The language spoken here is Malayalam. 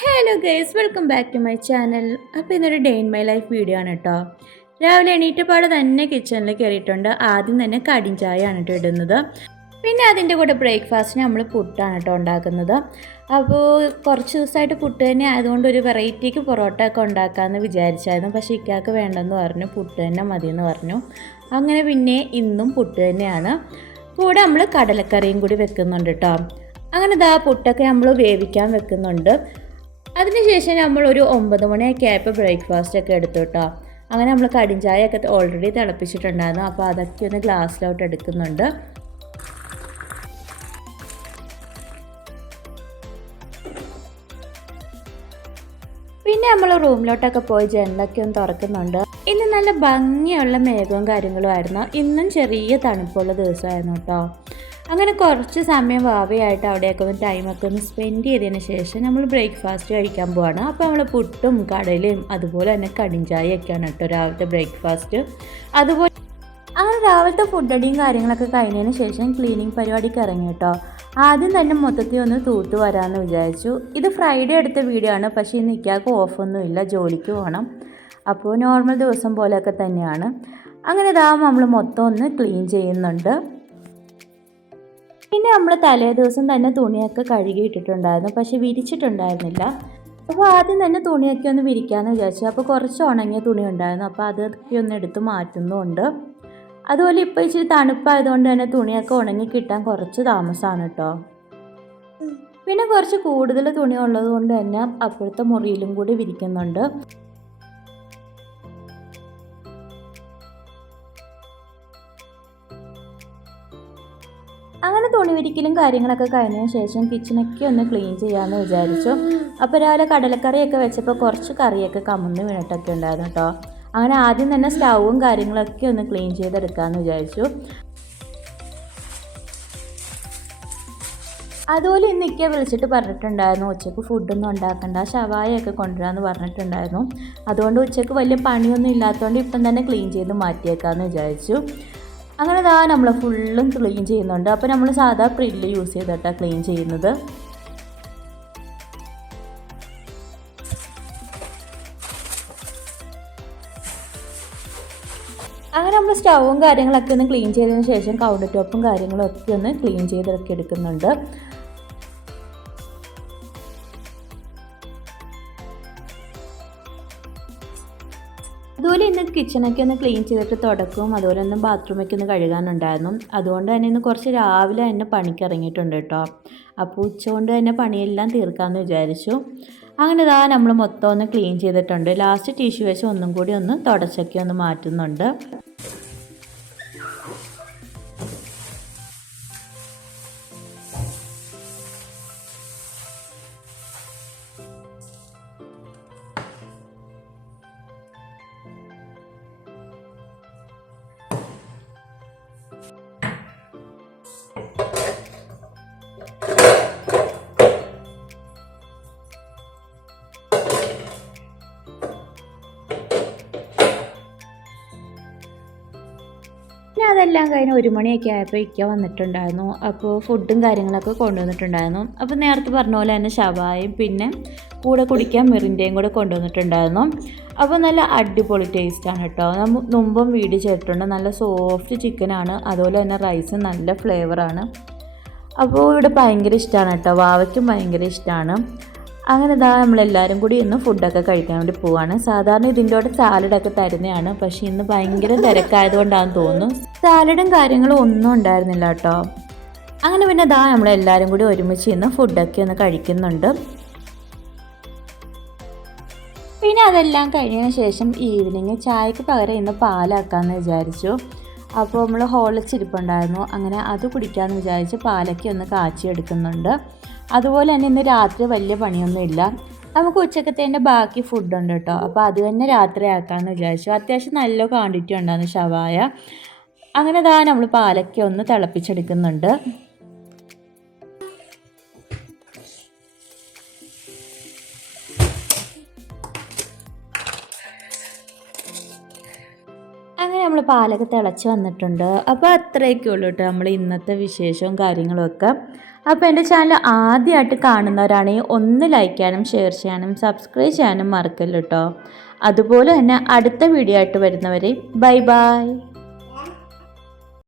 Hello guys, welcome back to my channel. അപ്പോൾ ഇന്നൊരു day in my life video ആണ് കേട്ടോ. രാവിലെ എണീറ്റപാടെ തന്നെ കിച്ചണിൽ കയറിയിട്ടുണ്ട്. ആദ്യം തന്നെ കടിൻ ചായയാണ് കേട്ടോ ഇടുന്നത്. പിന്നെ അതിൻ്റെ കൂടെ ബ്രേക്ക്ഫാസ്റ്റിന് നമ്മൾ പുട്ടാണ് കേട്ടോ ഉണ്ടാക്കുന്നത്. അപ്പോൾ കുറച്ച് ദിവസമായിട്ട് പുട്ട് തന്നെ ആയതുകൊണ്ട് ഒരു വെറൈറ്റിക്ക് പൊറോട്ട ഒക്കെ ഉണ്ടാക്കാമെന്ന് വിചാരിച്ചായിരുന്നു. പക്ഷേ ഇക്കാക്ക് വേണ്ടെന്ന് പറഞ്ഞു, പുട്ട് തന്നെ മതിയെന്ന് പറഞ്ഞു. അങ്ങനെ പിന്നെ ഇന്നും പുട്ട് തന്നെയാണ്. കൂടെ നമ്മൾ കടലക്കറിയും കൂടി വെക്കുന്നുണ്ട് കേട്ടോ. അങ്ങനെ പുട്ടൊക്കെ നമ്മൾ വേവിക്കാൻ വെക്കുന്നുണ്ട്. അതിനുശേഷം നമ്മൾ ഒരു 9 മണിയൊക്കെ ആയപ്പോൾ ബ്രേക്ക്ഫാസ്റ്റ് ഒക്കെ എടുത്തു കേട്ടോ. അങ്ങനെ നമ്മൾ കടിൻ ചായയൊക്കെ ഓൾറെഡി തിളപ്പിച്ചിട്ടുണ്ടായിരുന്നു. അപ്പോൾ അതൊക്കെ ഒന്ന് ഗ്ലാസ്സിലോട്ട് എടുക്കുന്നുണ്ട്. പിന്നെ നമ്മൾ റൂമിലോട്ടൊക്കെ പോയി ജനലൊക്കെ ഒന്ന് തുറക്കുന്നുണ്ട്. ഇന്ന് നല്ല ഭംഗിയുള്ള മേഘവും കാര്യങ്ങളും ആയിരുന്നു. ഇന്നും ചെറിയ തണുപ്പുള്ള ദിവസമായിരുന്നു കേട്ടോ. അങ്ങനെ കുറച്ച് സമയം വാവയായിട്ട് അവിടെയൊക്കെ ഒന്ന് ടൈമൊക്കെ ഒന്ന് സ്പെൻഡ് ചെയ്തതിന് ശേഷം നമ്മൾ ബ്രേക്ക്ഫാസ്റ്റ് കഴിക്കാൻ പോവാണ്. അപ്പോൾ നമ്മൾ പുട്ടും കടലയും അതുപോലെ തന്നെ കടിഞ്ചായയൊക്കെയാണ് കേട്ടോ രാവിലത്തെ ബ്രേക്ക്ഫാസ്റ്റ്. അതുപോലെ അങ്ങനെ രാവിലത്തെ ഫുഡ് അടിയും കാര്യങ്ങളൊക്കെ കഴിഞ്ഞതിന് ശേഷം ക്ലീനിങ് പരിപാടിക്ക് ഇറങ്ങി കേട്ടോ. ആദ്യം തന്നെ മൊത്തത്തിൽ ഒന്ന് തൂത്ത് വരാമെന്ന് വിചാരിച്ചു. ഇത് ഫ്രൈഡേ എടുത്ത വീഡിയോ ആണ്. പക്ഷേ ഇന്ന് ഇക്കാക്ക് ഓഫൊന്നുമില്ല, ജോലിക്ക് പോകണം. അപ്പോൾ നോർമൽ ദിവസം പോലെയൊക്കെ തന്നെയാണ്. അങ്ങനെ നമ്മൾ മൊത്തം ഒന്ന് ക്ലീൻ ചെയ്യുന്നുണ്ട്. പിന്നെ നമ്മൾ തലേ ദിവസം തന്നെ തുണിയൊക്കെ കഴുകിയിട്ടിട്ടുണ്ടായിരുന്നു, പക്ഷെ വിരിച്ചിട്ടുണ്ടായിരുന്നില്ല. അപ്പോൾ ആദ്യം തന്നെ തുണിയൊക്കെ ഒന്ന് വിരിക്കാമെന്ന് വിചാരിച്ചു. അപ്പോൾ കുറച്ച് ഉണങ്ങിയ തുണി ഉണ്ടായിരുന്നു, അപ്പോൾ അതൊക്കെ ഒന്ന് എടുത്ത് മാറ്റുന്നുമുണ്ട്. അതുപോലെ ഇപ്പോൾ ഇച്ചിരി തണുപ്പായതുകൊണ്ട് തന്നെ തുണിയൊക്കെ ഉണങ്ങി കിട്ടാൻ കുറച്ച് താമസമാണ് കേട്ടോ. പിന്നെ കുറച്ച് കൂടുതൽ തുണി ഉള്ളത് കൊണ്ട് തന്നെ അപ്പോഴത്തെ മുറിയിലും കൂടി വിരിക്കുന്നുണ്ട്. അങ്ങനെ തുണി വിരിക്കലും കാര്യങ്ങളൊക്കെ കഴിഞ്ഞതിന് ശേഷം കിച്ചണൊക്കെ ഒന്ന് ക്ലീൻ ചെയ്യാമെന്ന് വിചാരിച്ചു. അപ്പോൾ രാവിലെ കടലക്കറിയൊക്കെ വെച്ചപ്പോൾ കുറച്ച് കറിയൊക്കെ കമന്ന് വീണിട്ടൊക്കെ ഉണ്ടായിരുന്നു കേട്ടോ. അങ്ങനെ ആദ്യം തന്നെ സ്റ്റൗവും കാര്യങ്ങളൊക്കെ ഒന്ന് ക്ലീൻ ചെയ്തെടുക്കാമെന്ന് വിചാരിച്ചു. അതുപോലെ ഇന്നൊക്കെ വിളിച്ചിട്ട് പറഞ്ഞിട്ടുണ്ടായിരുന്നു ഉച്ചയ്ക്ക് ഫുഡൊന്നും ഉണ്ടാക്കണ്ട, ഷവായൊക്കെ കൊണ്ടുവരാമെന്ന് പറഞ്ഞിട്ടുണ്ടായിരുന്നു. അതുകൊണ്ട് ഉച്ചയ്ക്ക് വലിയ പണിയൊന്നും ഇല്ലാത്തതുകൊണ്ട് ഇപ്പം തന്നെ ക്ലീൻ ചെയ്ത് മാറ്റിയേക്കാമെന്ന് വിചാരിച്ചു. അങ്ങനെ നമ്മൾ ഫുള്ളും ക്ലീൻ ചെയ്യുന്നുണ്ട്. അപ്പോൾ നമ്മൾ സാധാ പ്രില്ല് യൂസ് ചെയ്തിട്ടാണ് ക്ലീൻ ചെയ്യുന്നത്. അങ്ങനെ നമ്മൾ സ്റ്റൗവും കാര്യങ്ങളൊക്കെ ഒന്ന് ക്ലീൻ ചെയ്തതിന് ശേഷം കൗണ്ടർ ടോപ്പും കാര്യങ്ങളൊക്കെ ഒന്ന് ക്ലീൻ ചെയ്തൊക്കെ എടുക്കുന്നുണ്ട്. അതുപോലെ ഇന്ന് കിച്ചണൊക്കെ ഒന്ന് ക്ലീൻ ചെയ്തിട്ട് തുടക്കും, അതുപോലെ ഒന്ന് ബാത്റൂമൊക്കെ ഒന്ന് കഴുകാനുണ്ടായിരുന്നു. അതുകൊണ്ട് തന്നെ ഇന്ന് കുറച്ച് രാവിലെ തന്നെ പണിക്ക് ഇറങ്ങിയിട്ടുണ്ട് കേട്ടോ. അപ്പോൾ ഉച്ച കൊണ്ട് തന്നെ പണിയെല്ലാം തീർക്കാമെന്ന് വിചാരിച്ചു. അങ്ങനെ നമ്മൾ മൊത്തം ഒന്ന് ക്ലീൻ ചെയ്തിട്ടുണ്ട്. ലാസ്റ്റ് ടിഷ്യൂ വെച്ച് ഒന്നും കൂടി ഒന്ന് തുടച്ചൊക്കെ ഒന്ന് മാറ്റുന്നുണ്ട്. പിന്നെ അതെല്ലാം കഴിഞ്ഞ് 1 മണിയൊക്കെ ആയപ്പോൾ ഇക്ക വന്നിട്ടുണ്ടായിരുന്നു. അപ്പോൾ ഫുഡും കാര്യങ്ങളൊക്കെ കൊണ്ടുവന്നിട്ടുണ്ടായിരുന്നു. അപ്പോൾ നേരത്തെ പറഞ്ഞ പോലെ തന്നെ ഷവായും പിന്നെ കൂടെ കുടിക്കാൻ മിറിൻ്റെയും കൂടെ കൊണ്ടുവന്നിട്ടുണ്ടായിരുന്നു. അപ്പോൾ നല്ല അടിപൊളി ടേസ്റ്റാണ് കേട്ടോ. മുമ്പും വീഡിയോ ചെയ്തിട്ടുണ്ട്. നല്ല സോഫ്റ്റ് ചിക്കനാണ്, അതുപോലെ തന്നെ റൈസ് നല്ല ഫ്ലേവറാണ്. അപ്പോൾ ഇവിടെ ഭയങ്കര ഇഷ്ടമാണ് കേട്ടോ, വാവയ്ക്കും ഭയങ്കര ഇഷ്ടമാണ്. അങ്ങനെ നമ്മളെല്ലാവരും കൂടി ഇന്ന് ഫുഡൊക്കെ കഴിക്കാൻ വേണ്ടി പോവാണ്. സാധാരണ ഇതിൻ്റെ കൂടെ സാലഡൊക്കെ തരുന്നതാണ്, പക്ഷേ ഇന്ന് ഭയങ്കര തിരക്കായതുകൊണ്ടാണെന്ന് തോന്നുന്നു സാലഡും കാര്യങ്ങളും ഒന്നും ഉണ്ടായിരുന്നില്ല കേട്ടോ. അങ്ങനെ പിന്നെ നമ്മളെല്ലാവരും കൂടി ഒരുമിച്ച് ഇന്ന് ഫുഡൊക്കെ ഒന്ന് കഴിക്കുന്നുണ്ട്. പിന്നെ അതെല്ലാം കഴിഞ്ഞതിന് ശേഷം ഈവനിങ് ചായക്ക് പകരം ഇന്ന് പാലാക്കാമെന്ന് വിചാരിച്ചു. അപ്പോൾ നമ്മൾ ഹോർലിക്സ് ഇരിപ്പുണ്ടായിരുന്നു, അങ്ങനെ അത് കുടിക്കാമെന്ന് വിചാരിച്ച് പാലൊക്കെ ഒന്ന് കാച്ചിയെടുക്കുന്നുണ്ട്. അതുപോലെ തന്നെ ഇന്ന് രാത്രി വലിയ പണിയൊന്നുമില്ല. നമുക്ക് ഉച്ചക്കത്തേൻ്റെ ബാക്കി ഫുഡുണ്ട് കേട്ടോ. അപ്പോൾ അത് തന്നെ രാത്രി ആക്കാമെന്ന് വിചാരിച്ചു. അത്യാവശ്യം നല്ല ക്വാണ്ടിറ്റി ഉണ്ടായിരുന്നു ഷവായ. അങ്ങനെ നമ്മൾ പാലൊക്കെ ഒന്ന് തിളപ്പിച്ചെടുക്കുന്നുണ്ട്. അങ്ങനെ നമ്മൾ പാലൊക്കെ തിളച്ച് വന്നിട്ടുണ്ട്. അപ്പോൾ അത്രയൊക്കെ ഉള്ളൂ കേട്ടോ നമ്മൾ ഇന്നത്തെ വിശേഷവും കാര്യങ്ങളുമൊക്കെ. അപ്പോൾ എൻ്റെ ചാനൽ ആദ്യമായിട്ട് കാണുന്നവരാണെങ്കിൽ ഒന്ന് ലൈക്ക് ചെയ്യാനും ഷെയർ ചെയ്യാനും സബ്സ്ക്രൈബ് ചെയ്യാനും മറക്കല്ലോ കേട്ടോ. അതുപോലെ തന്നെ അടുത്ത വീഡിയോ ആയിട്ട് വരുന്നവരെ ബൈ ബൈ.